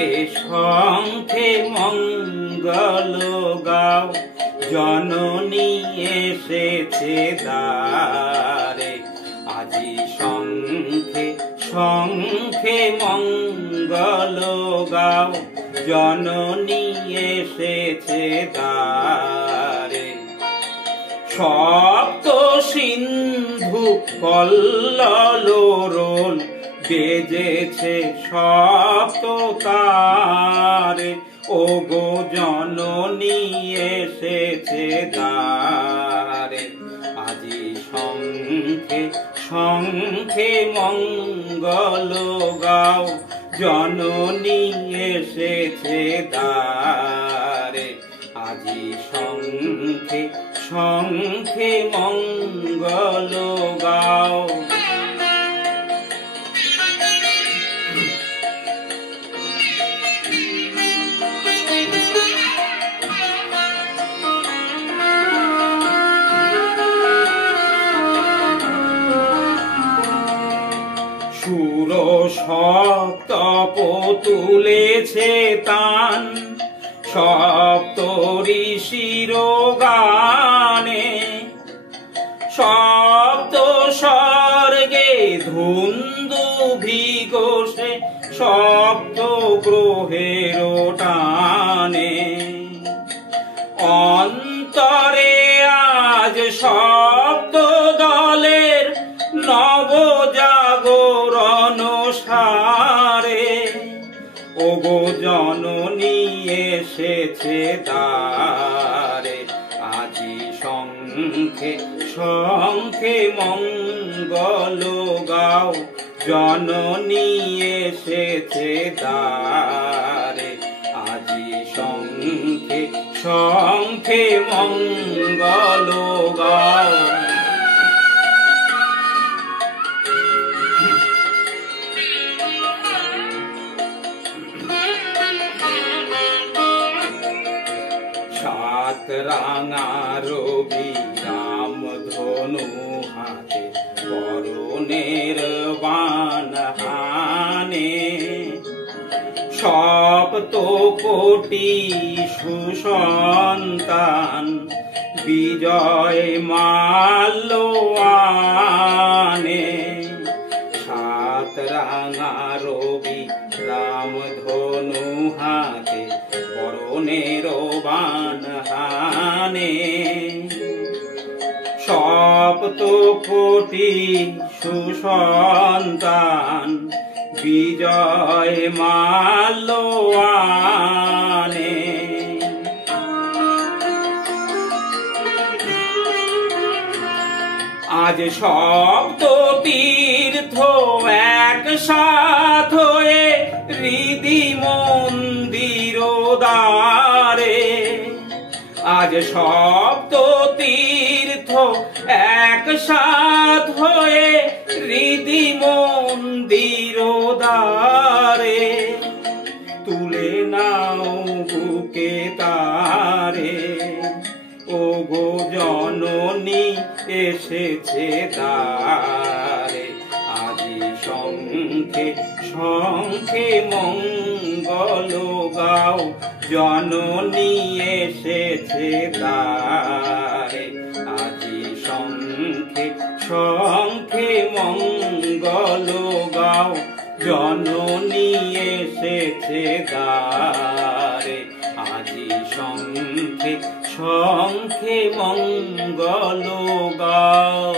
যে শঙ্খে মঙ্গল গাও, জননী এসেছে দ্বারে। আজি শঙ্খে শঙ্খে মঙ্গল গাও, জননী এসেছে দ্বারে। সপ্ত সিন্ধু কল্লোল বেজেছে সপ্ত তারে, ও গো জননী এসেছে দ্বারে। আজি শঙ্খে শঙ্খে মঙ্গল গাও, জননী এসেছে দ্বারে। আজি শঙ্খে শঙ্খে মঙ্গল গাও। সুর সপ্তপ তুলেছে তান, সপ্ত ঋষির গানে। সপ্ত স্বর্গে ধুন্দুভি ঘোষে, সপ্ত গ্রহের টানে। অন্তরে আজ সপ্ত দলের নবজাগরণ সারে, ও গো জননী এসেছে দ্বারে। আজি শঙ্খে শঙ্খে মঙ্গল গাও, জননী এসেছে দ্বারে। আজি শঙ্খে শঙ্খে মঙ্গল গাও। সাত রাঙা রবি রাম ধনু হাতে, বরণের বাণ হানে। সপ্ত কোটি সুসন্তান বিজয় মাল্য আনে। সাত রাঙা রবি রাম ধনু হাতে, বরণের বাণ হানে। সপ্ত কোটি সুসন্তান বিজয় মাল্য আনে। আজ সপ্ত তীর্থ একসাথ হয়ে হৃদি মন্দির দ্বারে। আজ সপ্ত তীর্থ একসাথ হয়ে হৃদি মন্দির দ্বারে। তুলে নাও বুকে তারে, ও গো জননী এসেছে দ্বারে। আজি শঙ্খে শঙ্খে মঙ্গল গাও, জননী এসেছে দ্বারে। আজি শঙ্খে শঙ্খে মঙ্গল গাও, জননী এসেছে দ্বারে। আজি শঙ্খে শঙ্খে মঙ্গল গাও।